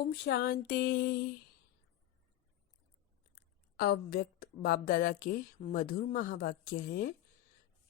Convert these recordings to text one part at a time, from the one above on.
ओम शांति। अव्यक्त बाप दादा के मधुर महावाक्य हैं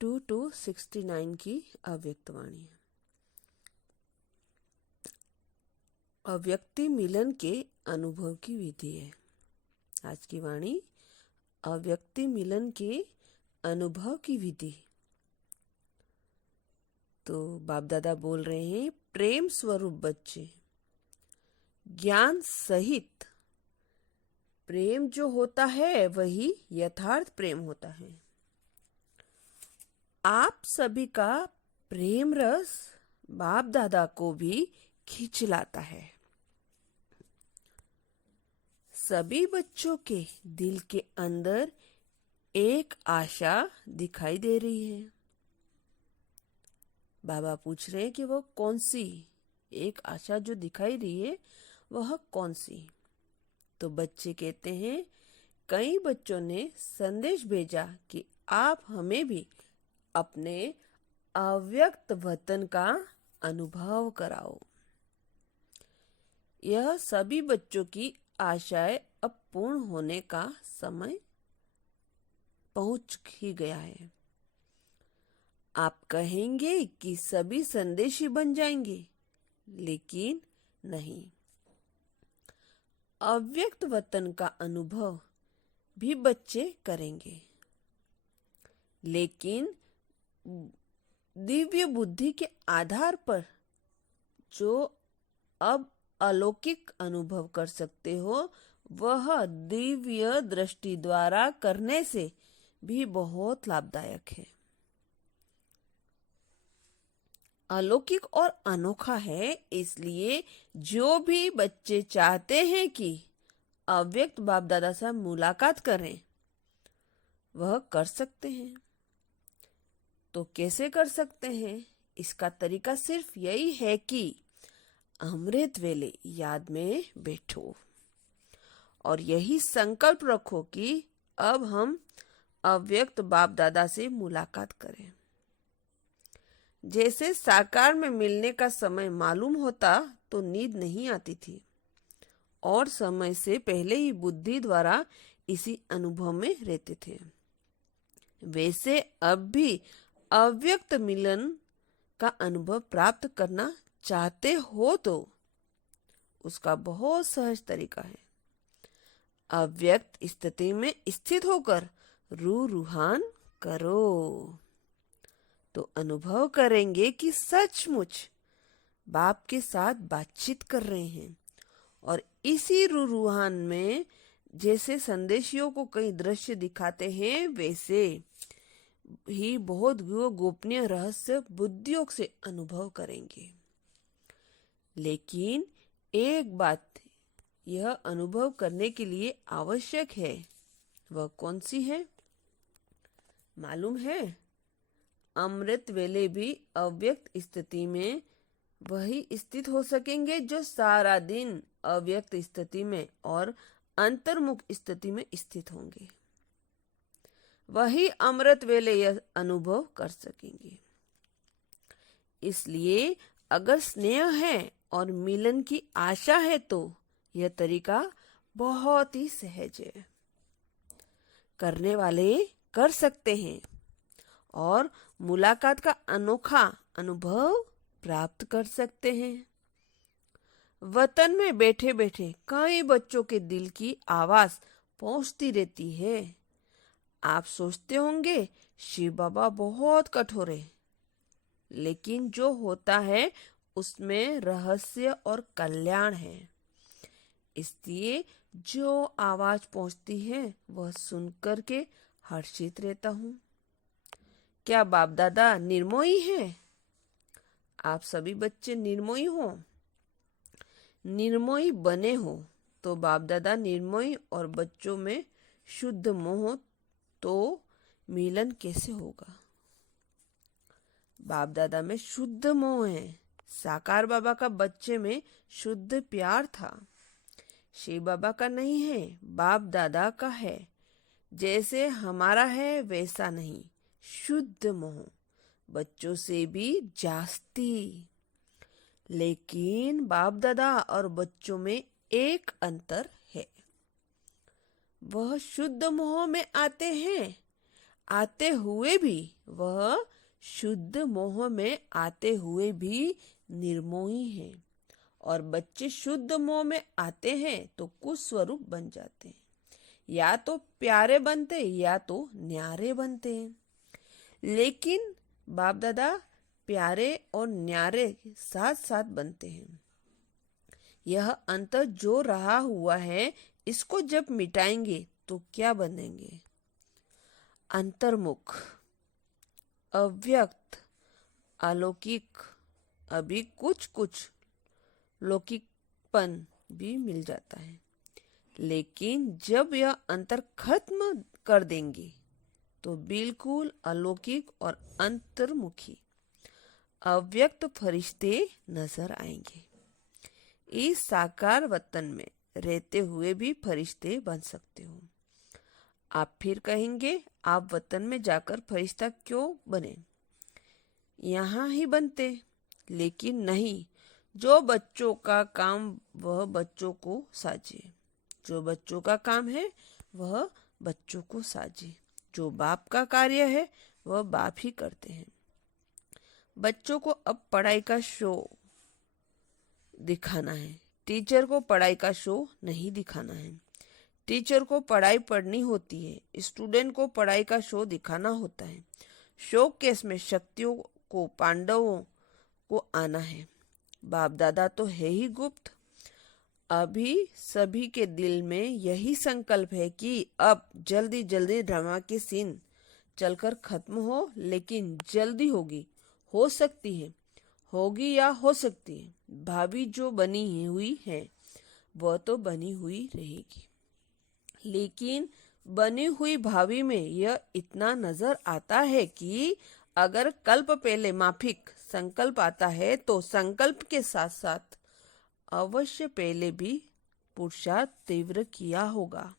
2-69 की अव्यक्त वाणी। अव्यक्ति मिलन के अनुभव की विधि है। आज की वाणी अव्यक्ति मिलन के अनुभव की विधि। तो बाप दादा बोल रहे हैं, प्रेम स्वरूप बच्चे, ज्ञान सहित प्रेम जो होता है वही यथार्थ प्रेम होता है। आप सभी का प्रेम रस बाप दादा को भी खींच लाता है। सभी बच्चों के दिल के अंदर एक आशा दिखाई दे रही है। बाबा पूछ रहे हैं कि वो कौन सी एक आशा जो दिखाई रही है वह कौन सी। तो बच्चे कहते हैं, कई बच्चों ने संदेश भेजा कि आप हमें भी अपने अव्यक्त वतन का अनुभव कराओ। यह सभी बच्चों की आशाएं अब पूर्ण होने का समय पहुंच ही गया है। आप कहेंगे कि सभी संदेशी बन जाएंगे, लेकिन नहीं। अव्यक्त वतन का अनुभव भी बच्चे करेंगे, लेकिन दिव्य बुद्धि के आधार पर जो अब अलौकिक अनुभव कर सकते हो, वह दिव्य दृष्टि द्वारा करने से भी बहुत लाभदायक है। अलौकिक और अनोखा है, इसलिए जो भी बच्चे चाहते हैं कि अव्यक्त बाप दादा से मुलाकात करें, वह कर सकते हैं। तो कैसे कर सकते हैं? इसका तरीका सिर्फ यही है कि अमृत वेले याद में बैठो और यही संकल्प रखो कि अब हम अव्यक्त बाप दादा से मुलाकात करें। जैसे साकार में मिलने का समय मालूम होता तो नींद नहीं आती थी और समय से पहले ही बुद्धि द्वारा इसी अनुभव में रहते थे, वैसे अब भी अव्यक्त मिलन का अनुभव प्राप्त करना चाहते हो तो उसका बहुत सहज तरीका है। अव्यक्त स्थिति में स्थित होकर रूहान करो तो अनुभव करेंगे कि सचमुच बाप के साथ बातचीत कर रहे हैं। और इसी रूहान में जैसे संदेशियों को कई दृश्य दिखाते हैं, वैसे ही बहुत गोपनीय रहस्य बुद्धियों से अनुभव करेंगे। लेकिन एक बात यह अनुभव करने के लिए आवश्यक है, वह कौन सी है मालूम है? अमृत वेले भी अव्यक्त स्थिति में वही स्थित हो सकेंगे जो सारा दिन अव्यक्त स्थिति में और अंतर्मुख स्थिति में स्थित होंगे। वही अमृत वेले यह अनुभव कर सकेंगे। इसलिए अगर स्नेह है और मिलन की आशा है तो यह तरीका बहुत ही सहज है। करने वाले कर सकते हैं और मुलाकात का अनोखा अनुभव प्राप्त कर सकते हैं। वतन में बैठे बैठे कई बच्चों के दिल की आवाज पहुंचती रहती है। आप सोचते होंगे शिव बाबा बहुत कठोर है, लेकिन जो होता है उसमें रहस्य और कल्याण है। इसलिए जो आवाज पहुंचती है वह सुनकर के हर्षित रहता हूँ। क्या बाप दादा निर्मोही है? आप सभी बच्चे निर्मोही हो, निर्मोही बने हो तो बाप दादा निर्मोही और बच्चों में शुद्ध मोह, तो मिलन कैसे होगा? बाप दादा में शुद्ध मोह है, साकार बाबा का बच्चे में शुद्ध प्यार था। शिव बाबा का नहीं है, बाप दादा का है। जैसे हमारा है वैसा नहीं, शुद्ध मोह बच्चों से भी जास्ती। लेकिन बाप दादा और बच्चों में एक अंतर है। वह शुद्ध मोह में आते हैं, आते हुए भी वह शुद्ध मोह में आते हुए भी निर्मोही हैं। और बच्चे शुद्ध मोह में आते हैं तो कुछ स्वरूप बन जाते हैं, या तो प्यारे बनते या तो न्यारे बनते हैं। लेकिन बाप दादा प्यारे और न्यारे साथ साथ बनते हैं। यह अंतर जो रहा हुआ है, इसको जब मिटाएंगे तो क्या बनेंगे? अंतर्मुख, अव्यक्त, अलौकिक। अभी कुछ कुछ लौकिकपन भी मिल जाता है, लेकिन जब यह अंतर खत्म कर देंगे तो बिल्कुल अलौकिक और अंतर्मुखी अव्यक्त फरिश्ते नजर आएंगे। इस साकार वतन में रहते हुए भी फरिश्ते बन सकते हो। आप फिर कहेंगे, आप वतन में जाकर फरिश्ता क्यों बने? यहाँ ही बनते। लेकिन नहीं, जो बच्चों का काम वह बच्चों को साजे। जो बच्चों का काम है वह बच्चों को साजे। जो बाप का कार्य है वह बाप ही करते हैं। बच्चों को अब पढ़ाई का शो दिखाना है, टीचर को पढ़ाई का शो नहीं दिखाना है। टीचर को पढ़ाई पढ़नी होती है, स्टूडेंट को पढ़ाई का शो दिखाना होता है। शो केस में शक्तियों को, पांडवों को आना है। बाप दादा तो है ही गुप्त। अभी सभी के दिल में यही संकल्प है कि अब जल्दी जल्दी ड्रामा की सीन चलकर खत्म हो, लेकिन जल्दी होगी, हो सकती है, होगी या हो सकती है। भाभी जो बनी हुई है वह तो बनी हुई रहेगी, लेकिन बनी हुई भावी में यह इतना नजर आता है कि अगर कल्प पहले माफिक संकल्प आता है तो संकल्प के साथ साथ अवश्य पहले भी पुरुषार्थ तीव्र किया होगा।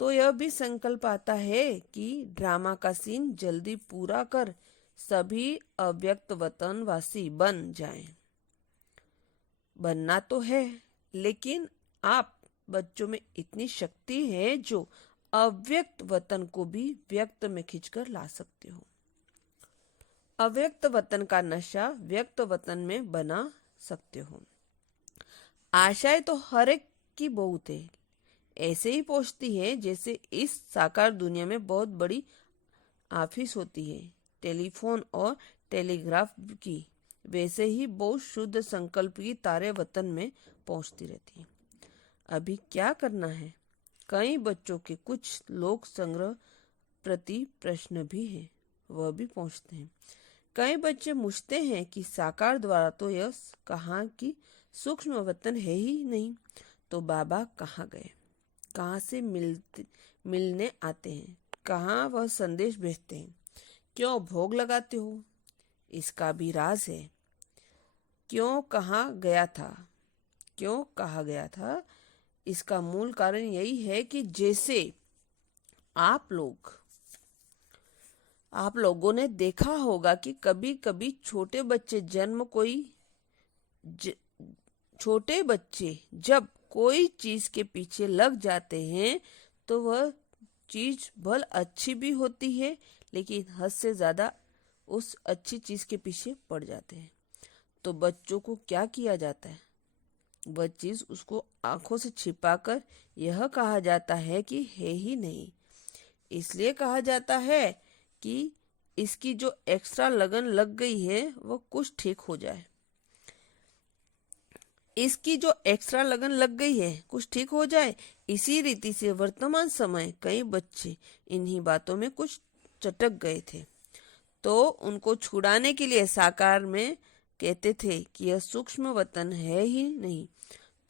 तो यह भी संकल्प आता है कि ड्रामा का सीन जल्दी पूरा कर सभी अव्यक्त वतनवासी बन जाएं। बनना तो है, लेकिन आप बच्चों में इतनी शक्ति है जो अव्यक्त वतन को भी व्यक्त में खींचकर ला सकते हो। अव्यक्त वतन का नशा व्यक्त वतन में बना सकते हो। आशाएं तो हर एक की बहुत है, ऐसे ही पहुंचती है जैसे इस साकार दुनिया में बहुत बड़ी ऑफिस होती है टेलीफोन और टेलीग्राफ की, वैसे ही बहुत शुद्ध संकल्प की तारे वतन में पहुंचती रहती है। अभी क्या करना है? कई बच्चों के कुछ लोक संग्रह प्रति प्रश्न भी है, वह भी पहुंचते हैं। कई बच्चे पूछते हैं कि साकार द्वारा तो यह कहाँ की सूक्ष्म वतन है ही नहीं, तो बाबा कहाँ गए? कहाँ से मिलने आते हैं? कहाँ वह संदेश भेजते हैं? क्यों भोग लगाते हो? इसका भी राज है। क्यों कहा गया था? क्यों कहा गया था? इसका मूल कारण यही है कि जैसे आप लोगों ने देखा होगा कि कभी कभी छोटे बच्चे जब कोई चीज के पीछे लग जाते हैं तो वह चीज भल अच्छी भी होती है, लेकिन हद से ज्यादा उस अच्छी चीज के पीछे पड़ जाते हैं। तो बच्चों को क्या किया जाता है? वह चीज उसको आंखों से छिपाकर यह कहा जाता है कि है ही नहीं। इसलिए कहा जाता है कि इसकी जो एक्स्ट्रा लगन लग गई है वो कुछ ठीक हो जाए। इसकी जो एक्स्ट्रा लगन लग गई है कुछ ठीक हो जाए। इसी रीति से वर्तमान समय कई बच्चे इन्हीं बातों में कुछ चटक गए थे, तो उनको छुड़ाने के लिए साकार में कहते थे कि यह सूक्ष्म वतन है ही नहीं।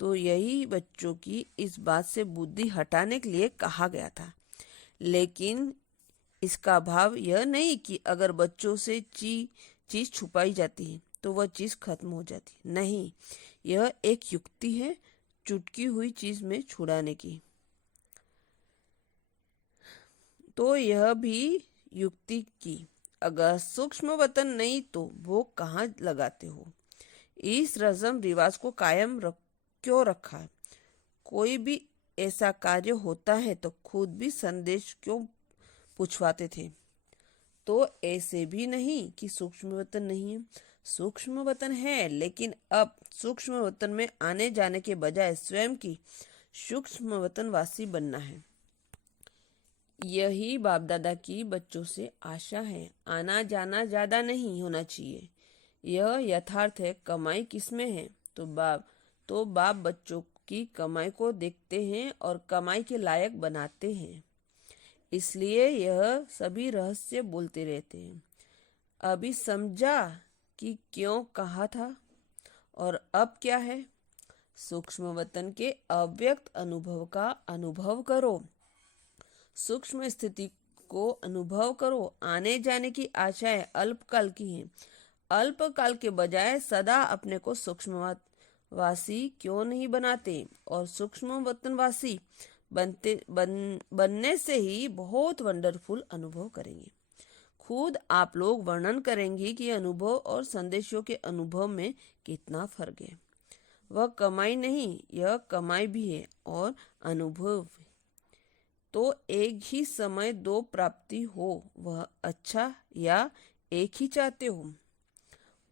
तो यही बच्चों की इस बात से बुद्धि हटाने के लिए कहा गया था। लेकिन इसका भाव यह नहीं कि अगर बच्चों से चीज छुपाई जाती है तो वह चीज खत्म हो जाती है। नहीं, यह एक युक्ति है चुटकी हुई चीज में छुड़ाने की। तो यह भी युक्ति की, अगर सूक्ष्म वतन नहीं तो वो कहाँ लगाते हो? इस रस्म रिवाज को कायम क्यों रखा है? कोई भी ऐसा कार्य होता है तो खुद भी संदेश क्यों पूछवाते थे? तो ऐसे भी नहीं कि सूक्ष्म वतन नहीं है, सूक्ष्म वतन है, लेकिन अब सूक्ष्म वतन में आने जाने के बजाय स्वयं की सूक्ष्म वतन वासी बनना है। यही बाप दादा की बच्चों से आशा है। आना जाना ज्यादा नहीं होना चाहिए। यह यथार्थ है। कमाई किसमें है? तो बाप बच्चों की कमाई को देखते हैं और कमाई के लायक बनाते हैं। इसलिए यह सभी रहस्य बोलते रहते हैं। अभी समझा कि क्यों कहा था और अब क्या है? सूक्ष्म वतन के अव्यक्त अनुभव का अनुभव करो। सूक्ष्म स्थिति को अनुभव करो। आने जाने की आशाएं अल्पकाल की हैं। अल्पकाल के बजाय सदा अपने को सूक्ष्मवासी क्यों नहीं बनाते? और सूक्ष्म वतनवासी बनने से ही बहुत वंडरफुल अनुभव करेंगे। खुद आप लोग वर्णन करेंगे कि अनुभव और संदेशों के अनुभव में कितना फर्क है। वह कमाई नहीं, यह कमाई भी है और अनुभव। तो एक ही समय दो प्राप्ति हो, वह अच्छा या एक ही चाहते हो?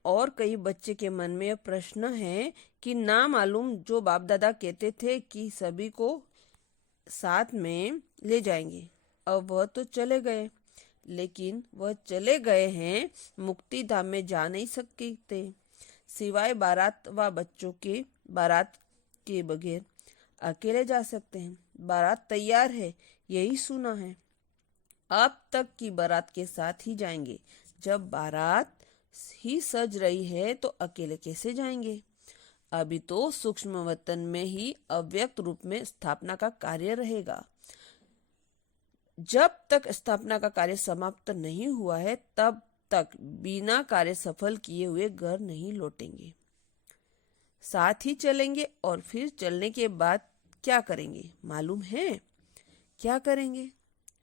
और कई बच्चे के मन में यह प्रश्न है कि ना मालूम जो बाप दादा कहते थे कि सभी को साथ में ले जाएंगे, अब वह तो चले गए। लेकिन वह चले गए हैं, मुक्ति धाम में जा नहीं सकते सिवाय बारात व बच्चों के। बारात के बगैर अकेले जा सकते हैं। बारात तैयार है, यही सुना है। अब तक की बारात के साथ ही जाएंगे। जब बारात ही सज रही है तो अकेले कैसे जाएंगे? अभी तो सूक्ष्म वतन में ही अव्यक्त रूप में स्थापना का कार्य रहेगा। जब तक स्थापना का कार्य समाप्त नहीं हुआ है तब तक बिना कार्य सफल किए हुए घर नहीं लौटेंगे। साथ ही चलेंगे और फिर चलने के बाद क्या करेंगे मालूम है? क्या करेंगे?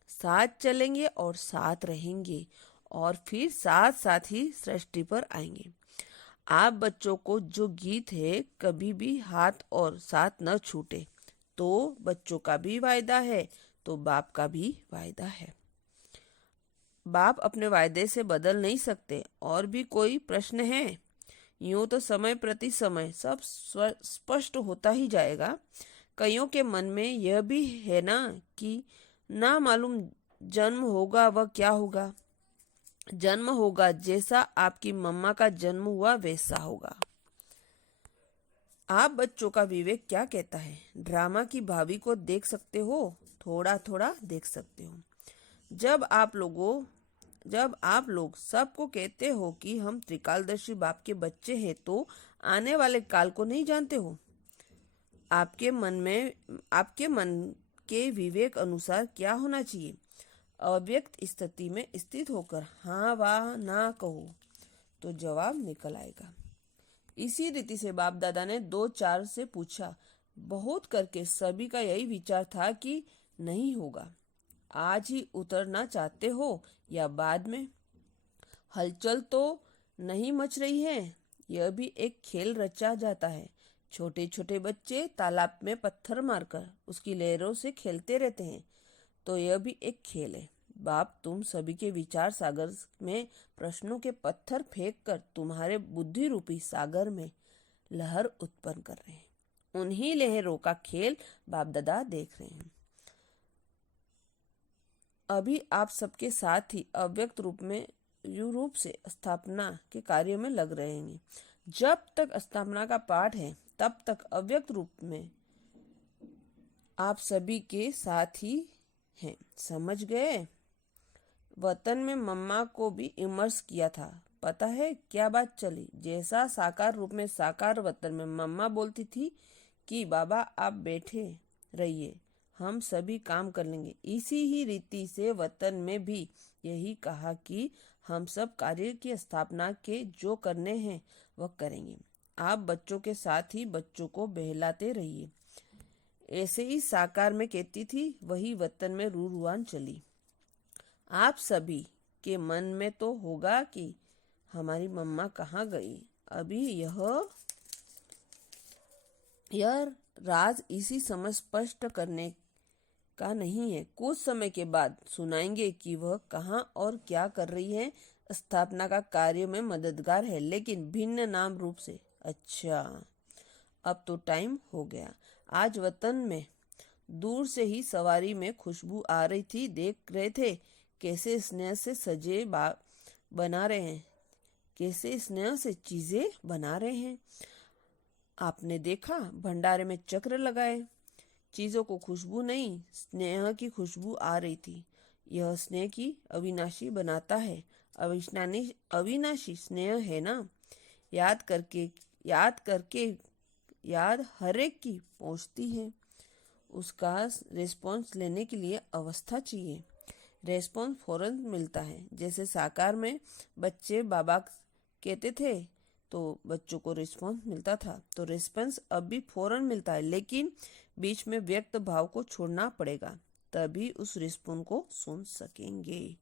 साथ चलेंगे और साथ रहेंगे और फिर साथ साथ ही सृष्टि पर आएंगे। आप बच्चों को जो गीत है, कभी भी हाथ और साथ न छूटे, तो बच्चों का भी वायदा है तो बाप का भी वायदा है। बाप अपने वायदे से बदल नहीं सकते। और भी कोई प्रश्न है? यूं तो समय प्रति समय सब स्पष्ट होता ही जाएगा। कईयों के मन में यह भी है ना कि ना मालूम जन्म होगा वह क्या होगा। जन्म होगा जैसा आपकी मम्मा का जन्म हुआ वैसा होगा। आप बच्चों का विवेक क्या कहता है? ड्रामा की भाभी को देख सकते हो, थोड़ा थोड़ा देख सकते हो। जब आप लोग सबको कहते हो कि हम त्रिकालदर्शी बाप के बच्चे हैं, तो आने वाले काल को नहीं जानते हो। आपके मन के विवेक अनुसार क्या होना चाहिए? अव्यक्त स्थिति में स्थित होकर हाँ वाह ना कहो तो जवाब निकल आएगा। इसी रीति से बाप दादा ने 2-4 से पूछा। बहुत करके सभी का यही विचार था कि नहीं होगा। आज ही उतरना चाहते हो या बाद में? हलचल तो नहीं मच रही है। यह भी एक खेल रचा जाता है। छोटे छोटे बच्चे तालाब में पत्थर मारकर उसकी लहरों से खेलते रहते हैं, तो यह भी एक खेल है। बाप तुम सभी के विचार सागर में प्रश्नों के पत्थर फेंक कर तुम्हारे बुद्धि रूपी सागर में लहर उत्पन्न कर रहे हैं। उन्हीं लहरों का खेल बाप दादा देख रहे हैं। अभी आप सबके साथ ही अव्यक्त रूप से स्थापना के कार्य में लग रहे हैं। जब तक स्थापना का पाठ है तब तक अव्यक्त रूप में आप सभी के साथ ही हैं। समझ गए? वतन में मम्मा को भी इमर्स किया था। पता है क्या बात चली? जैसा साकार रूप में साकार वतन में मम्मा बोलती थी कि बाबा आप बैठे रहिए, हम सभी काम कर लेंगे, इसी ही रीति से वतन में भी यही कहा कि हम सब कार्य की स्थापना के जो करने हैं वह करेंगे। आप बच्चों के साथ ही बच्चों को बहलाते रहिए। ऐसे ही साकार में कहती थी, वही वतन में रूरुआन चली। आप सभी के मन में तो होगा कि हमारी मम्मा कहाँ गई। अभी यह यह राज इसी समय स्पष्ट करने का नहीं है। कुछ समय के बाद सुनाएंगे कि वह कहाँ और क्या कर रही है। स्थापना का कार्य में मददगार है, लेकिन भिन्न नाम रूप से। अच्छा, अब तो टाइम हो गया। आज वतन में दूर से ही सवारी में खुशबू आ रही थी। देख रहे थे कैसे स्नेह से सजे बना रहे हैं, कैसे स्नेह से चीजें बना रहे हैं। आपने देखा भंडारे में चक्र लगाए, चीजों को खुशबू नहीं, स्नेह की खुशबू आ रही थी। यह स्नेह की अविनाशी बनाता है। अविनाशी स्नेह है ना। याद करके याद करके याद हर एक की पहुंचती है। उसका रिस्पॉन्स लेने के लिए अवस्था चाहिए। रेस्पॉन्स फौरन मिलता है। जैसे साकार में बच्चे बाबा कहते थे तो बच्चों को रिस्पॉन्स मिलता था, तो रिस्पॉन्स अब भी फौरन मिलता है, लेकिन बीच में व्यक्त भाव को छोड़ना पड़ेगा, तभी उस रिस्पॉन्स को सुन सकेंगे।